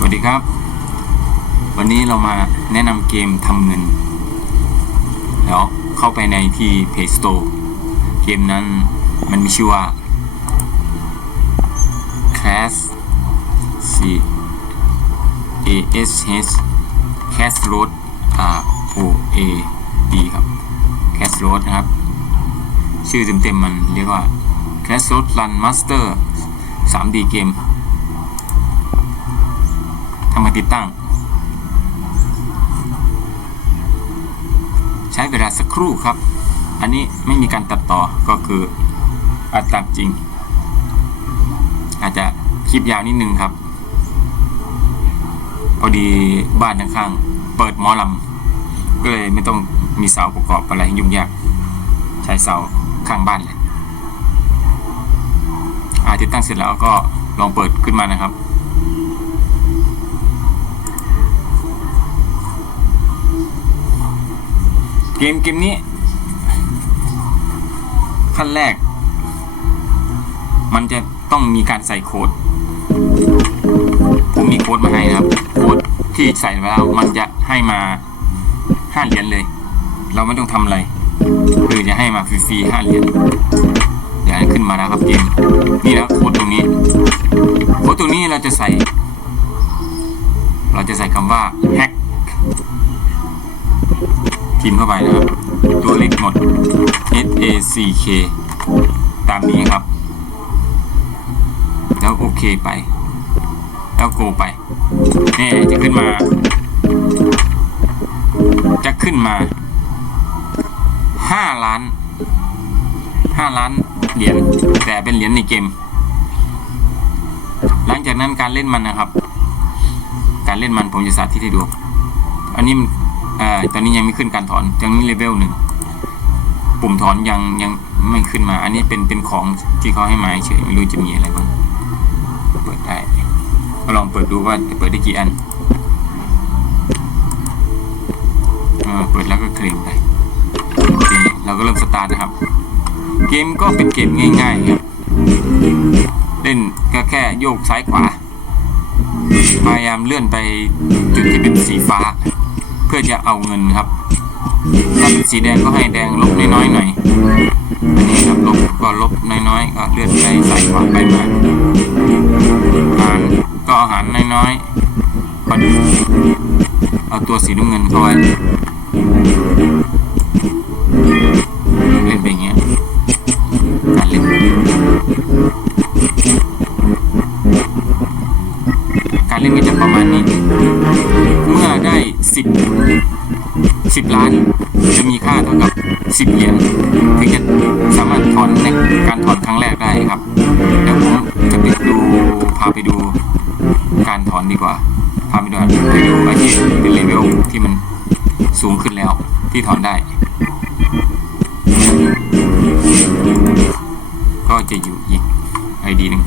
สวัสดีครับ วันนี้เรามาแนะนำเกมทำเงิน แล้วเข้าไปในที่ Play Store เกมนั้นมันมีชื่อว่า Clash C A S H Cash Road R O A D ครับ Cash Road นะครับ ชื่อเต็มๆมันเรียกว่า Cash Road Run Master 3D เกม ทำมาติดตั้ง ใช้เวลาสักครู่ครับ อันนี้ไม่มีการตัดต่อก็คืออัดตามจริง อาจจะคลิปยาวนิดนึงครับ พอดีบ้านข้างๆเปิดหมอลำก็เลยไม่ต้องมีเสาประกอบอะไรยุ่งยากใช้เสาข้างบ้านเลยอาติดตั้งเสร็จแล้วก็ลองเปิดขึ้นมานะครับ เกมเกมนี้ ขั้นแรก มันจะต้องมีการใส่โค้ด ผมมีโค้ดมาให้นะครับ โค้ดที่ใส่แล้วมันจะให้มาห้าเหรียญเลย เราไม่ต้องทำอะไรคือจะให้มาฟรีๆห้าเหรียญเดี๋ยวขึ้นมาแล้วครับเกมนี่นะโค้ดตรงนี้โค้ดตรงนี้เราจะใส่ เราจะใส่คำว่า hack พิมพ์เข้าไปนะครับ ตัวเล็กหมด H A C K ตามนี้ครับ แล้วโอเคไป แล้วโกไปนี่จะขึ้นมา จะขึ้นมา5ล้าน5ล้านเหรียญแต่เป็นเหรียญในเกม หลังจากนั้นการเล่นมันนะครับ การเล่นมันผมจะสาธิตให้ดู อันนี้มัน อ่อตอนนี้ยังไม่ขึ้นการถอนยังนี้เลเวลหนึ่งปุ่มถอนยังยังไม่ขึ้นมา อันนี้เป็นเป็นของที่เขาให้มาเฉยไม่รู้จะมีอะไรบ้างเปิดได้ก็ลองเปิดดูว่าจะเปิดได้กี่อันเออเปิดแล้วก็เคลมไปโอเคเราก็เริ่มสตาร์ทนะครับ เกมก็เป็นเกมง่ายๆครับเล่นก็แค่โยกซ้ายขวา พยายามเลื่อนไปจุดที่เป็นสีฟ้า เพื่อจะเอาเงินครับ ถ้าเป็นสีแดงก็ให้แดงลบน้อยๆหน่อยอันนี้ครับลบก็ลบน้อยๆก็เลื่อนไปซ้ายขวาไปมาหารก็อาหารน้อยๆพอดีเอาตัวสีน้ำเงินเข้าไว้ สิบล้านจะมีค่าเท่ากับสิบเหรียญถึงจะสามารถถอนในการถอนครั้งแรกได้ครับแดี๋วผมจะไปดูพาไปดูการถอนดีกว่า พาไปดูไปดูไอที่เป็นเลเวลที่มันสูงขึ้นแล้วที่ถอนได้ ก็จะอยู่อีกไอดีหนึ่ง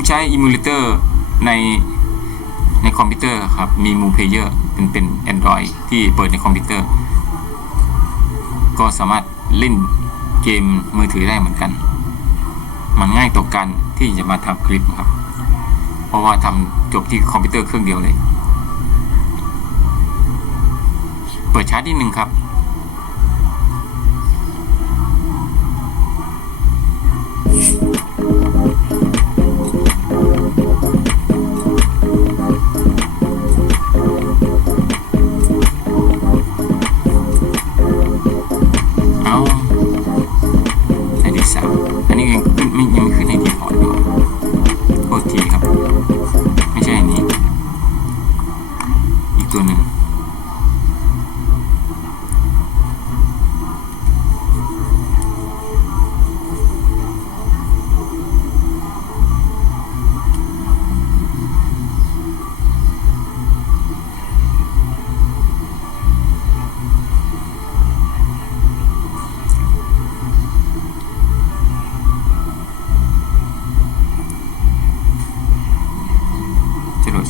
ผมใช้ emulator ในในคอมพิวเตอร์ครับ มีมูเพเยอร์เป็นเป็น Android ที่เปิดในคอมพิวเตอร์ ก็สามารถเล่นเกมมือถือได้เหมือนกัน มันง่ายต่อการที่จะมาทำคลิปครับ เพราะว่าทำจบที่คอมพิวเตอร์เครื่องเดียวเลย เปิดชาร์จนิดหนึ่งครับ โ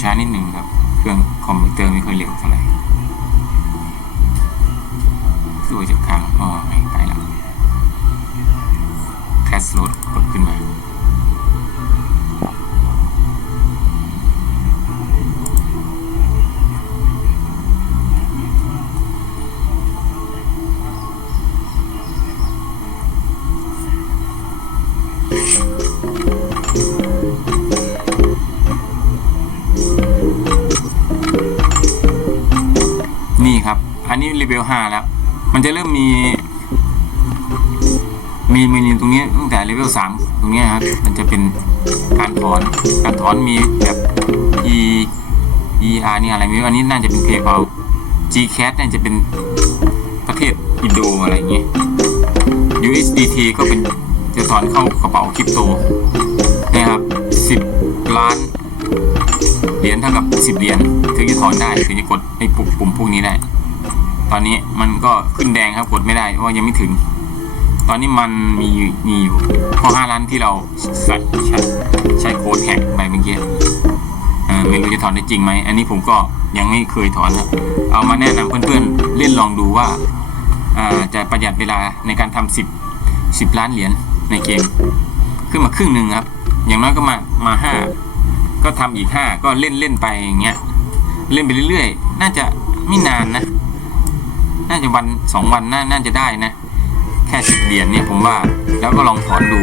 ช้านิดหนึ่งครับ เครื่องคอมพิวเตอร์ไม่ค่อยเร็วเท่าไหร่สวยจักค้างอ๋อ อันนี้รีเวล5แล้ว มันจะเริ่มมี มีเมนูตรงนี้ตั้งแต่เลเวล3ตรงนี้ครับ มันจะเป็นการถอน การถอนมีแบบ e e r นี่อะไรไม่รู้อันนี้น่าจะเป็น PayPal g cat น่าจะเป็นประเทศอินโดอะไรอย่างเงี้ย USDT ก็เป็นจะถอนเข้ากระเป๋าคริปโตนะครับ10 ล้านเหรียญเท่ากับ 10 เหรียญถึงจะถอนได้ ถึงจะกดไอ้ปุ่มปุ่มพวกนี้ได้ ตอนนี้มันก็ขึ้นแดงครับกดไม่ได้เพราะว่ายังไม่ถึง ตอนนี้มันมีมีอยู่พอห้าล้านที่เราใส่ใช้ใช้โค้ดแฮกไปเมื่อกี้เออไม่รู้จะถอนได้จริงไหมอันนี้ผมก็ยังไม่เคยถอนนะเอามาแนะนำเพื่อนๆเล่นลองดูว่าอ่าจะประหยัดเวลาในการทำสิบสิบล้านเหรียญในเกม ขึ้นมาครึ่งหนึ่งครับ อย่างน้อยก็มามาห้าก็ทำอีกห้าก็เล่นเล่นไปอย่างเงี้ยเล่นไปเรื่อยๆ น่าจะไม่นานนะ น่าจะวันสองวันน่าน่าจะได้นะ แค่สิบเหรียญเนี่ยผมว่าแล้วก็ลองถอนดู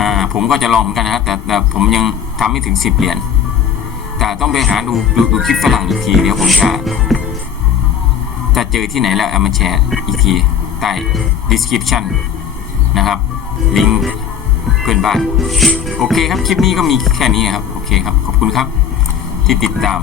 อ่าผมก็จะลองเหมือนกันนะครับแต่แต่ผมยังทำไม่ถึงสิบเหรียญแต่ต้องไปหาดูดูดูคลิปฝรั่งอีกทีเดี๋ยวผมจะจะเจอที่ไหนแล้วเอามาแชร์อีกทีใต้ description นะครับลิงก์เพื่อนบ้าน โอเคครับ คลิปนี้ก็มีแค่นี้ครับ โอเคครับ ขอบคุณครับที่ติดตาม